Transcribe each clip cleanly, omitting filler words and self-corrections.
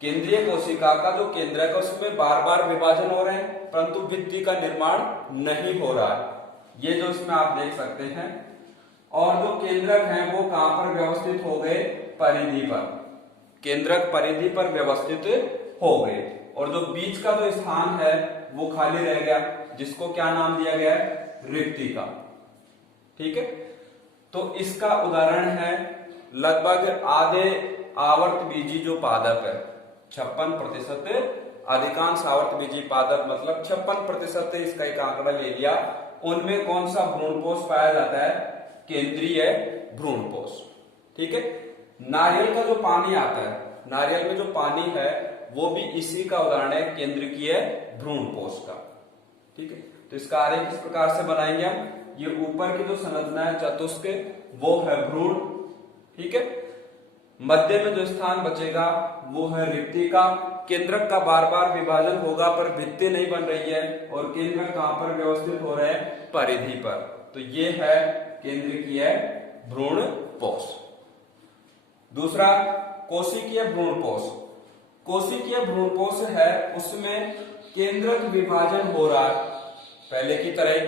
केंद्रीय कोशिका का जो केंद्रक है उसमें बार बार विभाजन हो रहे हैं, परंतु भित्ति का निर्माण नहीं हो रहा है। ये जो इसमें आप देख सकते हैं। और जो केंद्रक हैं वो कहां पर व्यवस्थित हो गए? परिधि पर। केंद्रक परिधि पर व्यवस्थित हो गए और जो बीच का जो स्थान है वो खाली रह गया, जिसको क्या नाम दिया गया है? रिक्तिका। ठीक है, तो इसका उदाहरण है लगभग आधे आवर्त बीजी जो पादप है, 56%। अधिकांश आवर्त बीजी पादप मतलब 56% इसका एक आंकड़ा ले लिया। उनमें कौन सा भ्रूणपोष पाया जाता है? केंद्रीय भ्रूणपोष। ठीक है, नारियल का जो पानी आता है, नारियल में जो पानी है वो भी इसी का उदाहरण है, केंद्रीय भ्रूणपोष का। ठीक है, तो इसका आरेख इस प्रकार से बनाएंगे हम। ये ऊपर की जो संरचना है चतुष्क, वो है भ्रूण। ठीक है, मध्य में जो स्थान बचेगा वो है रिक्तिका। केंद्रक का बार बार विभाजन होगा पर भित्ति नहीं बन रही है, और केंद्रक कहां पर व्यवस्थित हो रहे हैं? परिधि पर। तो ये है केंद्रीय भ्रूणपोष। दूसरा कोशिकीय भ्रूणपोष। कोशिकीय भ्रूणपोष है, उसमें केंद्रक विभाजन हो रहा है पहले की तरह,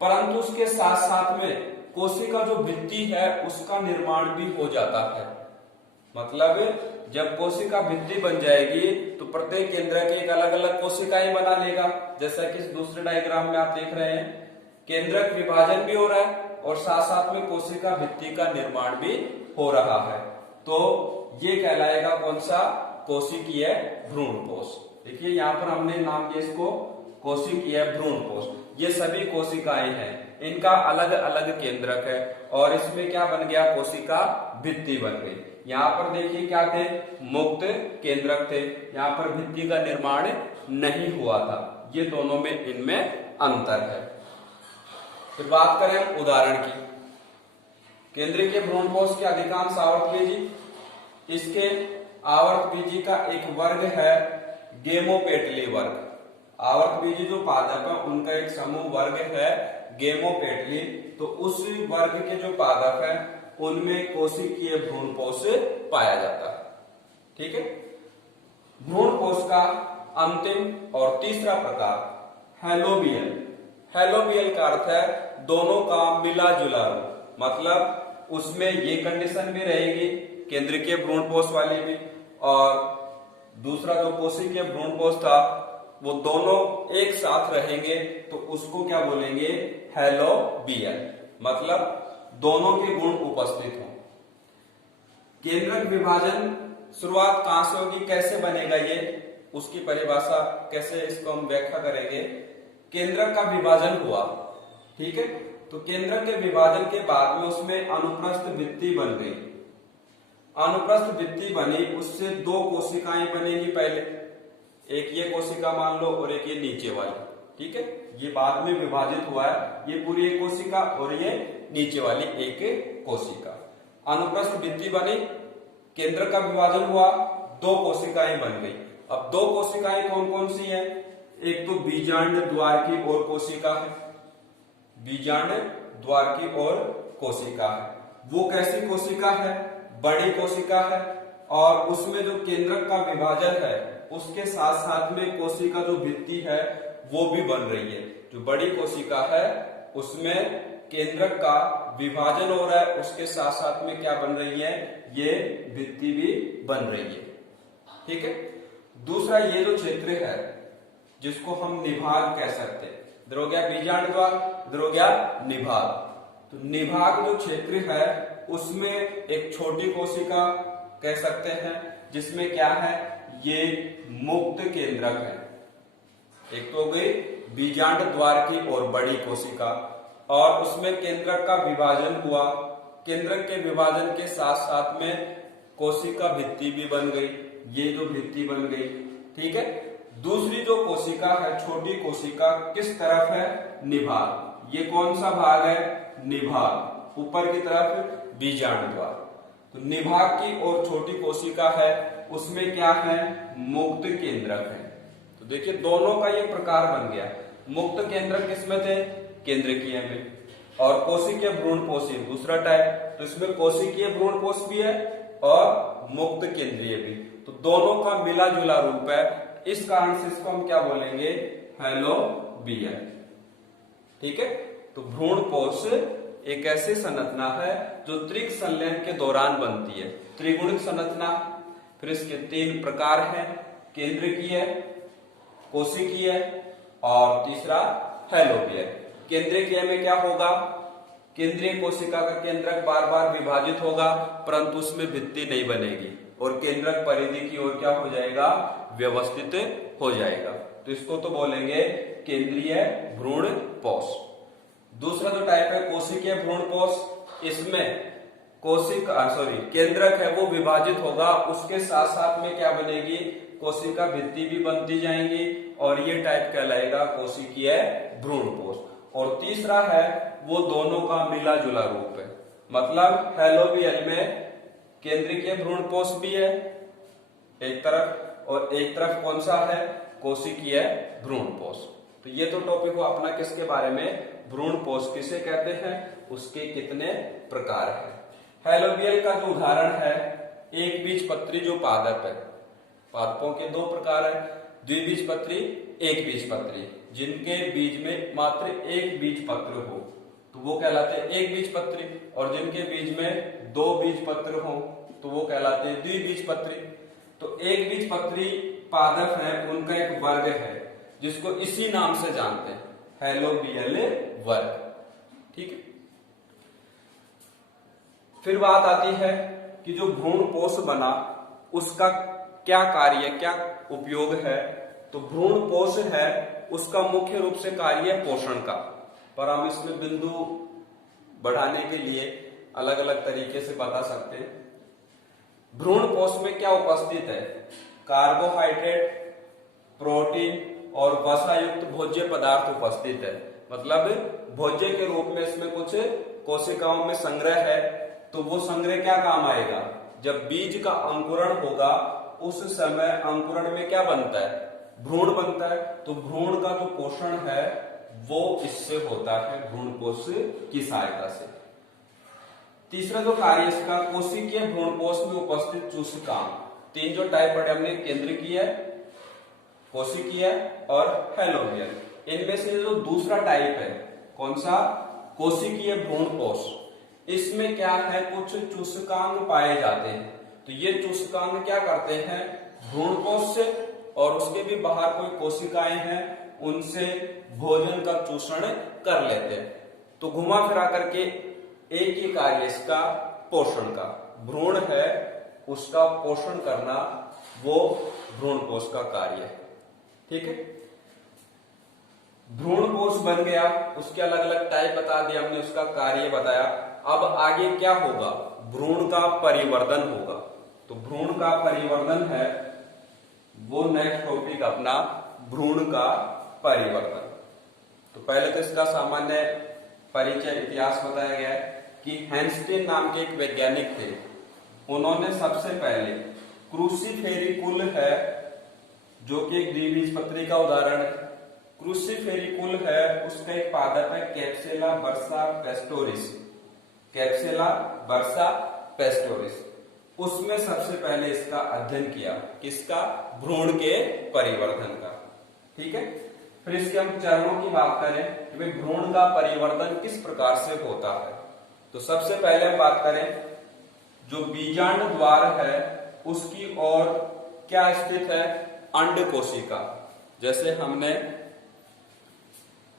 परंतु उसके साथ साथ में कोशिका जो भित्ति है उसका निर्माण भी हो जाता है। मतलब जब कोशिका भित्ति बन जाएगी तो प्रत्येक केंद्रक एक अलग अलग कोशिकाएं बना लेगा, जैसा कि इस दूसरे डायग्राम में आप देख रहे हैं। केंद्रक विभाजन भी हो रहा है और साथ साथ में कोशिका भित्ति का निर्माण भी हो रहा है। तो ये कहलाएगा कौन सा? कोशिकीय भ्रूणपोष। देखिए यहाँ पर हमने नाम दिया इसको कोशिकीय भ्रूणपोष। ये सभी कोशिकाएं हैं, इनका अलग अलग केंद्रक है और इसमें क्या बन गया? कोशिका भित्ति बन गई। यहाँ पर देखिए क्या थे? मुक्त केंद्रक थे, यहाँ पर भित्ति का निर्माण नहीं हुआ था। ये दोनों में इनमें अंतर है। फिर बात करें हम उदाहरण की। केंद्रीय भ्रूणपोष के अधिकांश आवर्तबीजी, इसके आवर्तबीजी का एक वर्ग है गेमोपेटली वर्ग। आवर्तबीजी जो पादप है उनका एक समूह वर्ग है गेमोपेटली। तो उस वर्ग के जो पादप है उनमें कोशिकीय भ्रूणपोष पाया जाता है। ठीक है, भ्रूणपोष का अंतिम और तीसरा प्रकार हैलोबियल। हैलोबियल का अर्थ है दोनों का मिला जुला रूप, मतलब उसमें ये कंडीशन भी रहेगी केंद्रीय भ्रूणपोष वाली भी, और दूसरा जो कोशिकीय भ्रूणपोष था वो दोनों एक साथ रहेंगे, तो उसको क्या बोलेंगे? हैलोबियल। मतलब दोनों के गुण उपस्थित हों। केंद्रक विभाजन शुरुआत कहां से होगी, कैसे बनेगा, ये उसकी परिभाषा कैसे, इसको हम व्याख्या करेंगे। केंद्रक का विभाजन हुआ, ठीक है, तो केंद्रक के विभाजन के बाद में उसमें अनुप्रस्थ भित्ति बन गई। अनुप्रस्थ भित्ति बनी, उससे दो कोशिकाएं बनेगी पहले, एक ये कोशिका मान लो और एक ये नीचे वाली। ठीक है, ये बाद में विभाजित हुआ है, ये पूरी एक कोशिका और ये नीचे वाली एक कोशिका। अनुप्रस्थ भित्ति बनी, केंद्र का विभाजन हुआ, दो कोशिकाएं बन गई। अब दो कोशिकाएं कौन कौन सी हैं? एक तो बीजांड द्वार की ओर कोशिका है, बीजांड द्वार की ओर कोशिका है। वो कैसी कोशिका है? बड़ी कोशिका है, और उसमें जो केंद्रक का विभाजन है उसके साथ साथ में कोशिका जो भित्ति है वो भी बन रही है। जो बड़ी कोशिका है उसमें केंद्रक का विभाजन हो रहा है, उसके साथ साथ में क्या बन रही है? ये भित्ति भी बन रही है। ठीक है, दूसरा ये जो क्षेत्र है जिसको हम निभाग कह सकते हैं, इधर हो गया बीजांड द्वार, इधर हो गया निभाग। तो निभाग जो क्षेत्र है उसमें एक छोटी कोशिका कह सकते हैं, जिसमें क्या है? ये मुक्त केंद्रक है। एक तो हो गई बीजांड द्वार की और बड़ी कोशिका, और उसमें केंद्रक का विभाजन हुआ। केंद्रक के विभाजन के साथ साथ में कोशिका भित्ति भी बन गई, ये जो भित्ति बन गई। ठीक है, दूसरी जो कोशिका है, छोटी कोशिका, किस तरफ है? निभाग। ये कौन सा भाग है? निभाग। ऊपर की तरफ बीजांड द्वार। तो निभाग की और छोटी कोशिका है, उसमें क्या है? मुक्त केंद्रक है। तो देखिए दोनों का ये प्रकार बन गया। मुक्त केंद्रक किसमें थे? केंद्रकीय में, और कोशिकीय भ्रूणपोष दूसरा टाइप। तो इसमें कोशिकीय भ्रूणपोष भी है और मुक्त केंद्रीय भी। तो दोनों का मिला जुला रूप है, इस कारण से इसको हम क्या बोलेंगे, हैलोबियल। ठीक है, तो भ्रूणपोष एक ऐसी संरचना है जो त्रिक संलयन के दौरान बनती है। त्रिगुणित संरचना, फिर इसके 3 प्रकार हैं, केंद्रकीय, कोशिकीय और तीसरा हैलोबियल। केंद्रकीय में क्या होगा, केंद्रीय कोशिका का केंद्रक बार बार विभाजित होगा परंतु उसमें भित्ति नहीं बनेगी और केंद्रक परिधि की ओर क्या हो जाएगा, व्यवस्थित हो जाएगा। तो इसको तो बोलेंगे केंद्रीय भ्रूणपोष। दूसरा जो टाइप है कोशिकीय भ्रूणपोष, इसमें केंद्रक है वो विभाजित होगा, उसके साथ साथ में क्या बनेगी, कोशिका भित्ति भी बनती जाएंगी और ये टाइप कहलाएगा कोशिकीय भ्रूणपोष। और तीसरा है वो दोनों का मिला जुला रूप है, मतलब हैलोबियल में केंद्रीय भ्रूणपोष भी है एक तरफ और एक तरफ कौन सा है, कोशिकीय भ्रूणपोष। तो ये तो टॉपिक हुआ अपना किसके बारे में, भ्रूणपोष किसे कहते हैं, उसके कितने प्रकार हैं। हैलोबियल का जो उदाहरण है, एक बीजपत्री जो पादप है, पादपों के 2 प्रकार है, द्विबीजपत्री, एक बीजपत्री। जिनके बीज में मात्र एक बीजपत्र हो तो वो कहलाते हैं एक बीजपत्री, और जिनके बीज में 2 बीजपत्र हो तो वो कहलाते हैं द्विबीजपत्री। तो एक बीजपत्री पादप है, उनका एक वर्ग है जिसको इसी नाम से जानते हैं, हैलोबियल वर्ग। ठीक है, फिर बात आती है कि जो भ्रूणपोष बना उसका क्या कार्य, क्या उपयोग है। तो भ्रूणपोष है उसका मुख्य रूप से कार्य है पोषण का, पर हम इसमें बिंदु बढ़ाने के लिए अलग अलग तरीके से बता सकते हैं। भ्रूणपोष में क्या उपस्थित है, कार्बोहाइड्रेट, प्रोटीन और वसा युक्त भोज्य पदार्थ उपस्थित है, मतलब भोज्य के रूप में इसमें कुछ कोशिकाओं में संग्रह है। तो वो संग्रह क्या काम आएगा, जब बीज का अंकुरण होगा उस समय अंकुरण में क्या बनता है, भ्रूण बनता है। तो भ्रूण का जो पोषण है वो इससे होता है, भ्रूणपोष की सहायता से। तीसरा जो कार्य इसका, कोशिकीय भ्रूणपोष में उपस्थित चूसकांग। 3 जो टाइप पढ़े हमने, केंद्रकीय, कोशिकीय और हैलोबियल। इनमें से जो दूसरा टाइप है कौन सा, कोशिकीय भ्रूणपोष, इसमें क्या है, कुछ चूसकांग पाए जाते हैं। तो ये चूसकांग क्या करते हैं, भ्रूणपोष से और उसके भी बाहर कोई कोशिकाएं हैं उनसे भोजन का चूषण कर लेते हैं। तो घुमा फिरा करके एक ही कार्य इसका, पोषण का। भ्रूण है उसका पोषण करना, वो भ्रूणपोष का कार्य है। ठीक है, भ्रूणपोष बन गया, उसके अलग अलग टाइप बता दिया हमने, उसका कार्य बताया। अब आगे क्या होगा, भ्रूण का परिवर्धन होगा। तो भ्रूण का परिवर्धन है वो नेक्स्ट टॉपिक अपना, भ्रूण का परिवर्तन। तो पहले तो इसका सामान्य परिचय, इतिहास बताया गया है कि हैंस्टीन नाम के एक वैज्ञानिक थे, उन्होंने सबसे पहले क्रूसीफेरिकुल है जो कि एक द्विबीजपत्री का उदाहरण है। क्रूसीफेरिकुल है उसका एक पादप है कैप्सुला बर्सा पेस्टोरिस, कैप्सुला बर्सा पेस्टोरिस। उसमें सबसे पहले इसका अध्ययन किया, किसका, भ्रूण के परिवर्धन का। ठीक है, फिर इसके हम चरणों की बात करें कि भाई भ्रूण का परिवर्तन किस प्रकार से होता है। तो सबसे पहले हम बात करें जो बीजांड द्वार है उसकी ओर क्या स्थित है, अंड कोशिका। जैसे हमने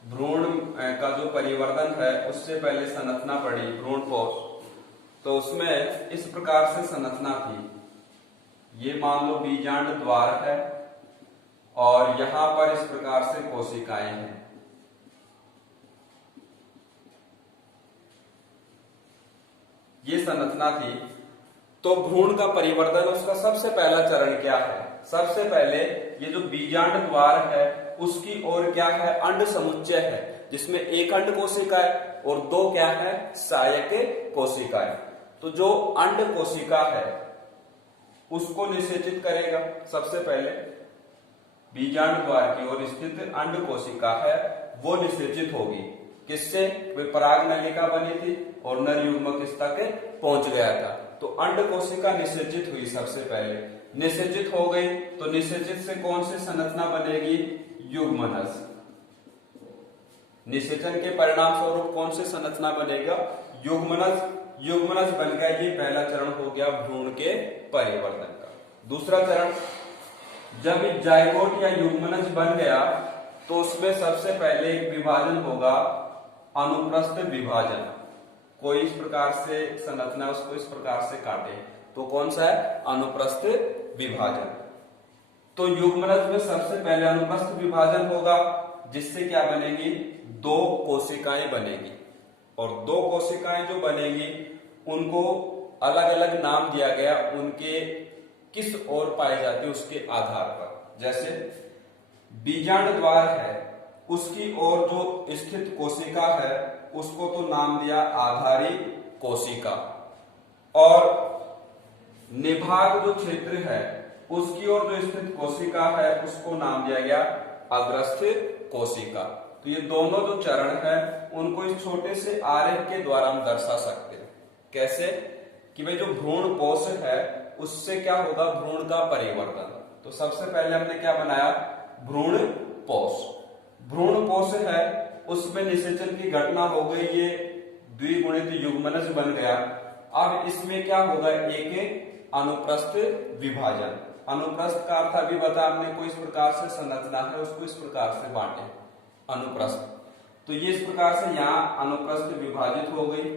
भ्रूण का जो परिवर्तन है उससे पहले संरचना पढ़ी भ्रूणपोष, तो उसमें इस प्रकार से संरचना थी। ये मान लो बीजांड द्वार है और यहां पर इस प्रकार से कोशिकाएं हैं। ये संरचना थी। तो भ्रूण का परिवर्तन, उसका सबसे पहला चरण क्या है, सबसे पहले ये जो बीजांड द्वार है उसकी ओर क्या है, अंड समुच्चय है जिसमें एक अंड कोशिका है और 2 क्या है, सहायक कोशिकाएं। तो जो अंड कोशिका है उसको निषेचित करेगा। सबसे पहले बीजांड द्वार की ओर स्थित अंड कोशिका है वो निषेचित होगी, किससे, वे पराग नलिका बनी थी और नर युग्मक इस तक पहुंच गया था। तो अंड कोशिका निषेचित हुई सबसे पहले। निषेचित हो गई तो निषेचित से कौन सी संरचना बनेगी? युग्मनज। निषेचन के परिणाम स्वरूप कौन सी संरचना बनेगा? युग्मनज। युग्मनज बन गया, ये पहला चरण हो गया भ्रूण के परिवर्तन का। दूसरा चरण, जब जायगोट या युग्मनज बन गया तो उसमें सबसे पहले एक विभाजन होगा, अनुप्रस्थ विभाजन। कोई इस प्रकार से संरचना, उसको इस प्रकार से काटे तो कौन सा है? अनुप्रस्थ विभाजन। तो युग्मनज में सबसे पहले अनुप्रस्थ विभाजन होगा, जिससे क्या बनेगी? दो कोशिकाएं बनेगी, और दो कोशिकाएं जो बनेगी उनको अलग अलग नाम दिया गया, उनके किस ओर पाई जाती है उसके आधार पर। जैसे बीजांड द्वार है, उसकी ओर जो स्थित कोशिका है उसको तो नाम दिया आधारी कोशिका, और निभाग जो क्षेत्र है उसकी ओर जो स्थित कोशिका है उसको नाम दिया गया अग्रस्थ कोशिका। तो ये दोनों जो चरण है उनको इस छोटे से आरेख के द्वारा हम दर्शा सकते हैं। कैसे? कि भाई जो भ्रूण कोश है उससे क्या होगा? भ्रूण का परिवर्तन। तो सबसे पहले हमने क्या बनाया? भ्रूण कोश। भ्रूण कोश है, उसमें निषेचन की घटना हो गई, ये द्विगुणित युग्मनज बन गया। अब इसमें क्या होगा? एक अनुप्रस्थ विभाजन। अनुप्रस्थ का अर्थ अभी बता हमने, कोई इस प्रकार से संरचना है उसको इस प्रकार से बांटे, अनुप्रस्थ। तो ये इस प्रकार से यहाँ अनुप्रस्थ विभाजित हो गई।